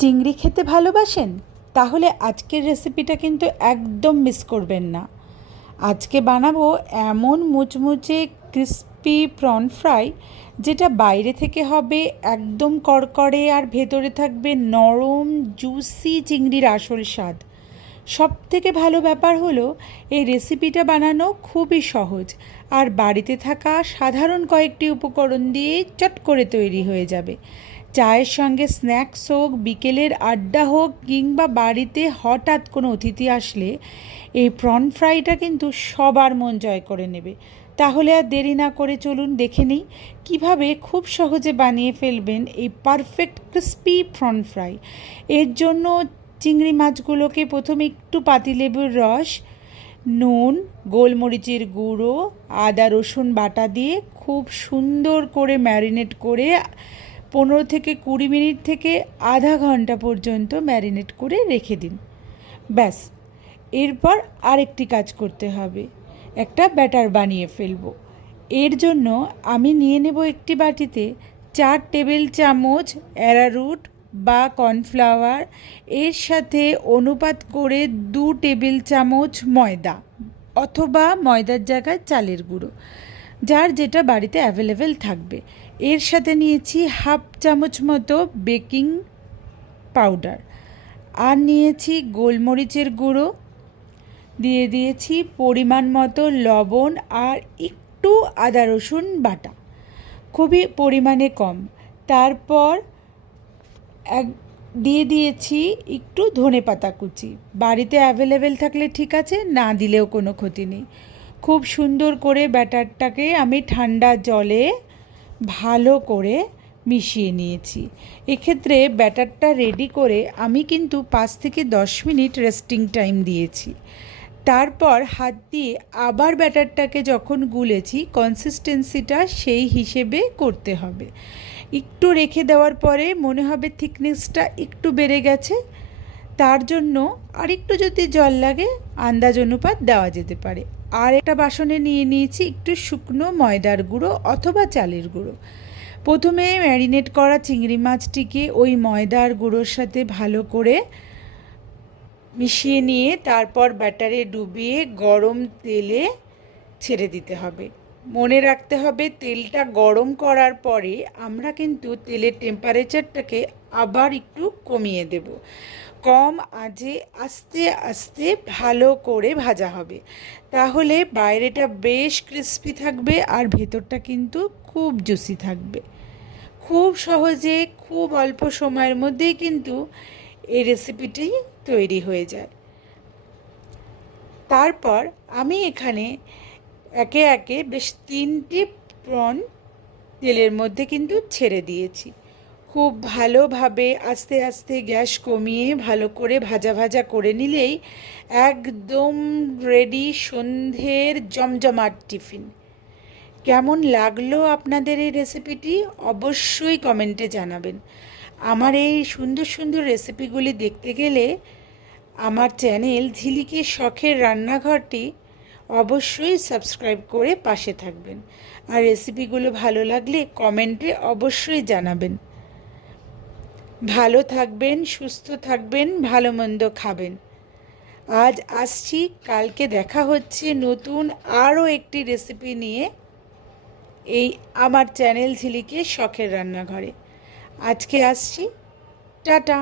চিংড়ি খেতে ভালোবাসেন? তাহলে আজকের রেসিপিটা কিন্তু একদম মিস করবেন না। আজকে বানাবো এমন মুচমুচে ক্রিস্পি প্রন ফ্রাই, যেটা বাইরে থেকে হবে একদম কড়কড়ে আর ভেতরে থাকবে নরম জুসি চিংড়ির আসল স্বাদ। সবথেকে ভালো ব্যাপার হলো এই রেসিপিটা বানানো খুবই সহজ, আর বাড়িতে থাকা সাধারণ কয়েকটি উপকরণ দিয়ে চট করে তৈরি হয়ে যাবে। চায়ের সঙ্গে স্ন্যাক্স হোক, বিকেলের আড্ডা হোক, কিংবা বাড়িতে হঠাৎ কোনো অতিথি আসলে এই প্রন ফ্রাইটা কিন্তু সবার মন জয় করে নেবে। তাহলে আর দেরি না করে চলুন দেখে নিই কীভাবে খুব সহজে বানিয়ে ফেলবেন এই পারফেক্ট ক্রিস্পি প্রন ফ্রাই। এর জন্য চিংড়ি মাছগুলোকে প্রথমে একটু পাতিলেবুর রস, নুন, গোলমরিচের গুঁড়ো, আদা রসুন বাটা দিয়ে খুব সুন্দর করে ম্যারিনেট করে 15 থেকে 20 মিনিট থেকে আধা ঘন্টা পর্যন্ত ম্যারিনেট করে রেখে দিন। ব্যাস, এরপর আরেকটি কাজ করতে হবে, একটা ব্যাটার বানিয়ে ফেলবো। এর জন্য আমি নিয়ে নেব একটি বাটিতে 4 টেবিল চামচ অ্যারারুট বা কর্নফ্লাওয়ার, এর সাথে অনুপাত করে 2 টেবিল চামচ ময়দা অথবা ময়দার জায়গায় চালের গুঁড়ো, যার যেটা বাড়িতে অ্যাভেলেবেল থাকবে। এর সাথে নিয়েছি হাফ চামচ মতো বেকিং পাউডার, আর নিয়েছি গোলমরিচের গুঁড়ো, দিয়ে দিয়েছি পরিমাণ মতো লবণ, আর একটু আদা রসুন বাটা, খুবই পরিমাণে কম। তারপর দিয়ে দিয়েছি একটু ধনেপাতা কুচি, বাড়িতে অ্যাভেলেবেল থাকলে ঠিক আছে, না দিলেও কোনো ক্ষতি নেই। খুব সুন্দর করে ব্যাটারটাকে আমি ঠান্ডা জলে ভালো করে মিশিয়ে নিয়েছি। এক্ষেত্রে ব্যাটারটা রেডি করে আমি কিন্তু 5 থেকে 10 মিনিট রেস্টিং টাইম দিয়েছি। তারপর হাত দিয়ে আবার ব্যাটারটাকে যখন গুলেছি, কনসিস্টেন্সিটা সেই হিসেবে করতে হবে। একটু রেখে দেওয়ার পরে মনে হবে থিকনেসটা একটু বেড়ে গেছে, তার জন্য আরেকটু যদি জল লাগে আন্দাজ অনুপাত দেওয়া যেতে পারে। আর একটা বাসনে নিয়ে নিয়েছি একটু শুকনো ময়দার গুঁড়ো অথবা চালের গুঁড়ো। প্রথমে ম্যারিনেট করা চিংড়ি মাছটিকে ওই ময়দার গুঁড়োর সাথে ভালো করে মিশিয়ে নিয়ে তারপর ব্যাটারে ডুবিয়ে গরম তেলে ছেড়ে দিতে হবে। মনে রাখতে হবে তেলটা গরম করার পরে আমরা কিন্তু তেলের টেম্পারেচারটাকে আবার একটু কমিয়ে দেব। কম আঁচে আস্তে আস্তে ভালো করে ভাজা হবে, তাহলে বাইরেটা বেশ ক্রিস্পি থাকবে আর ভেতরটা কিন্তু খুব জুসি থাকবে। খুব সহজে খুব অল্প সময়ের মধ্যেই কিন্তু এই রেসিপিটি তৈরি হয়ে যায়। তারপর আমি এখানে একে একে বেশ 3টি প্রন তেলের মধ্যে কিন্তু ছেড়ে দিয়েছি। খুব ভালোভাবে আস্তে আস্তে গ্যাস কমিয়ে ভালো করে ভাজা ভাজা করে নিলেই একদম রেডি সন্ধ্যের জমজমাট টিফিন। কেমন লাগলো আপনাদের এই রেসিপিটি অবশ্যই কমেন্টে জানাবেন। আমার এই সুন্দর সুন্দর রেসিপিগুলি দেখতে গেলে আমার চ্যানেল ঝিলিকের শখের রান্নাঘরটি অবশ্যই সাবস্ক্রাইব করে পাশে থাকবেন, আর রেসিপিগুলো ভালো লাগলে কমেন্টে অবশ্যই জানাবেন। ভালো থাকবেন, সুস্থ থাকবেন, ভালো মন্দ খাবেন। আজ আসছি, কালকে দেখা হচ্ছে নতুন আরও একটি রেসিপি নিয়ে এই আমার চ্যানেল ঝিলিকের শখের রান্নাঘরে। আজকে আসছি, টাটা।